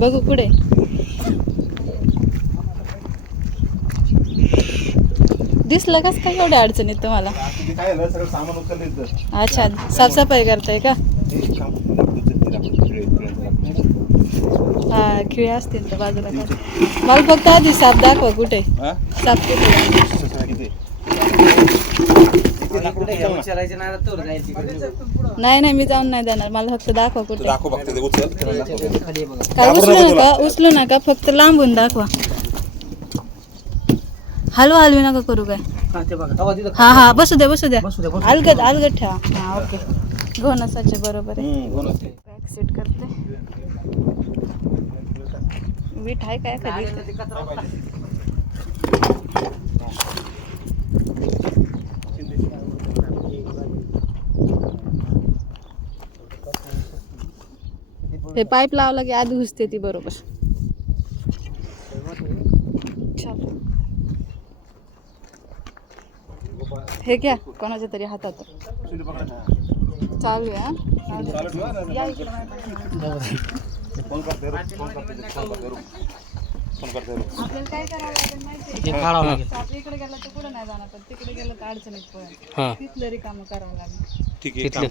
बघू पुढे. दिसलं कस काय एवढ्या अडचणीत तुम्हाला? अच्छा, साफसफाई करताय का? हा, खिळे असतील तर बाजूला. मला फक्त आधी साप दाखवा, कुठे साप कुठे? नाही मी जाऊन नाही देणार, मला फक्त दाखवा कुठे. काय उचलू नका, फक्त लांबून दाखवा. हलवी नका करू काय. हा बसू द्या. अलगद ठेवा. हा ओके. घोणसाचे बरोबर आहे. बॅक सीट करते. वीट आहे काय खाली? हे पाईप लावला की आधी घुसते ती बरोबर. हे घ्या कोणाच्या तरी हातात. चालू आहे. आपल्याला काय करावं लागेल माहिती आहे? इकडे गेला तर पुढे नाही जाणार, पण तिकडे गेलं तर अडचणीत पडेल. तिथलं रिकामं करावं लागेल. ठीक आहे.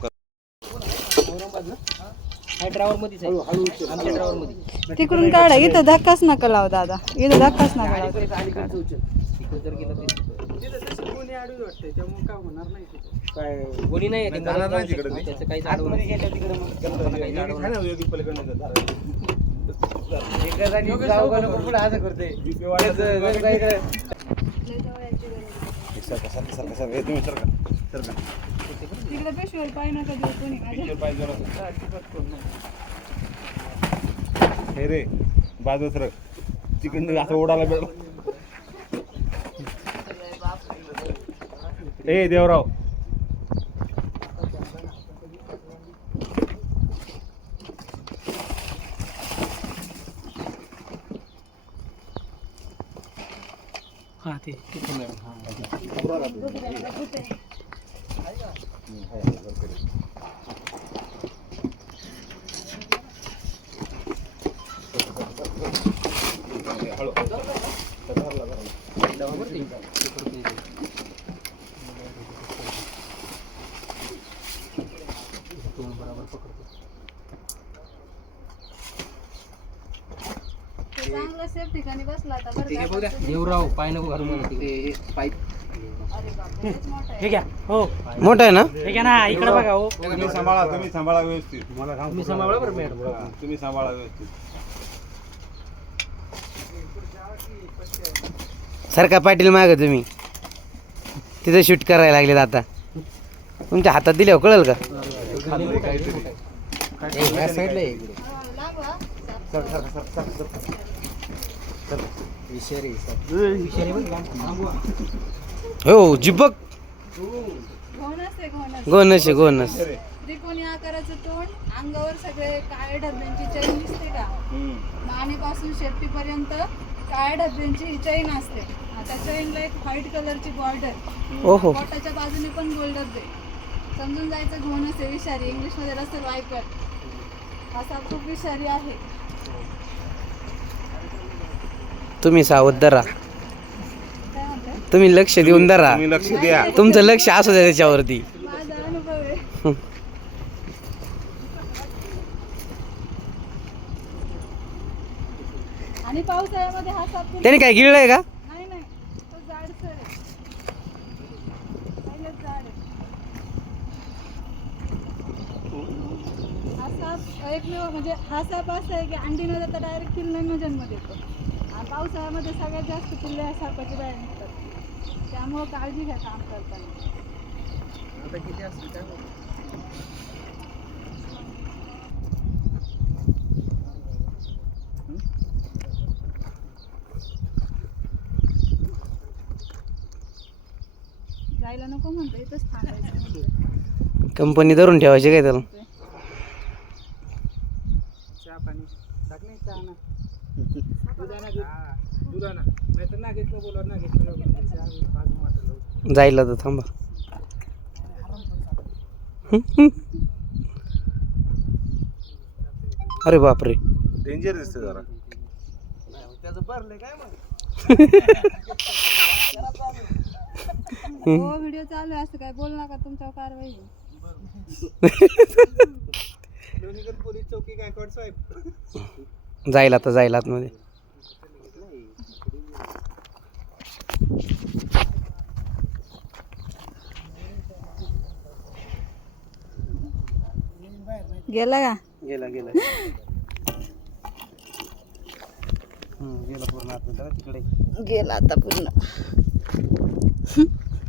तिकडून काढा. इथं धक्काच नका लाव दादा, इथं धक्काच नका लाव. तिकडे पेशवर पाय नका देऊ कोणी. हे रे बाजू सर तिकडनं असं ओढायला मिळालं. ए देवराव, हा ते चांगला सेफ ठिकाणी बसला आता बरं. देवराव पाय नको घालू मला. पाईप हे घ्या. हो मोठा आहे ना? हे घ्या ना, इकडे बघा. हो तुम्ही सांभाळा व्यवस्थित. तुम्ही सांभाळा बरं मॅडम. तुम्ही सांभाळा व्यवस्थित. सरका पाटील माग तुम्ही तिथे शूट करायला लागलेत आता. तुमच्या हातात दिल्यावर कळेल का? हो जिबक घोणस. त्रिकोणी आकाराचं तोंड, अंगावर सगळे काळे डब्यांची चैन दिसते का? मानेपासून शेपटीपर्यंत काळ्या डब्यांची चैन असते. त्या चैनला एक व्हाईट कलरची बॉर्डर. ओहो. पोटाच्या बाजूने पण गोल डबे. समजून जायचं घोणस आहे, विषारी. इंग्लिशमध्ये रसल वायपर. हा साप खूप विषारी आहे. तुम्ही सावध धरा. काय म्हणताय? तुम्ही लक्ष देऊन धरा. तुम्ही लक्ष द्या. तुमचं लक्ष असू द्या त्याच्यावरती. माझा अनुभव आहे. आणि पावसाळ्यामध्ये हा साप खूप- त्याने काय गिळलंय का? नाही तो जाडसर आहे. पहिलेच जाड आहे. हा साप एकमेव म्हणजे हा साप असा आहे की अंडी न जाता डायरेक्ट पिल्लांना जन्म देतो. आणि पावसाळ्यामध्ये सगळ्यात जास्त पिल्ले ह्या सापाची बाहेर निघतात. त्यामुळं काळजी घ्या काम करताना. जायला नको म्हणतो, इथंच थांबायचं. कंपनी धरून ठेवायची काय त्याला? चहा पाणी टाकणे. चहा ना दुधाना नाहीतर ना घेतलं बोला ना घेतलं जायला तर थांबा. अरे बापरे. डेंजर दिसते जरा. त्याचं भरले काय मग हो व्हिडिओ चालू आहे असं काय बोल नका तुमच्यावर कारवाई आहे. लोणीकर पोलीस चौकी गायकवाड साहेब. जाईल आता जाईल आतमध्ये. गेला का गेला गेला गेला पूर्ण आतमध्ये तिकडे. गेला आता पूर्ण.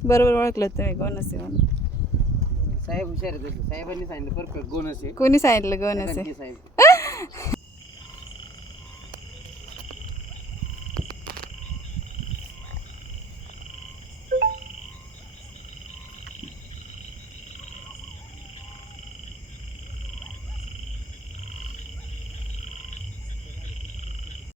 बरोबर ओळखलं तुम्ही गोनस आहे म्हणून. साहेब हुशार आहे तसं. साहेबांनी सांगितलं परफेक्ट गोनस आहे. कोणी सांगितलं गोनस आहे? साहेब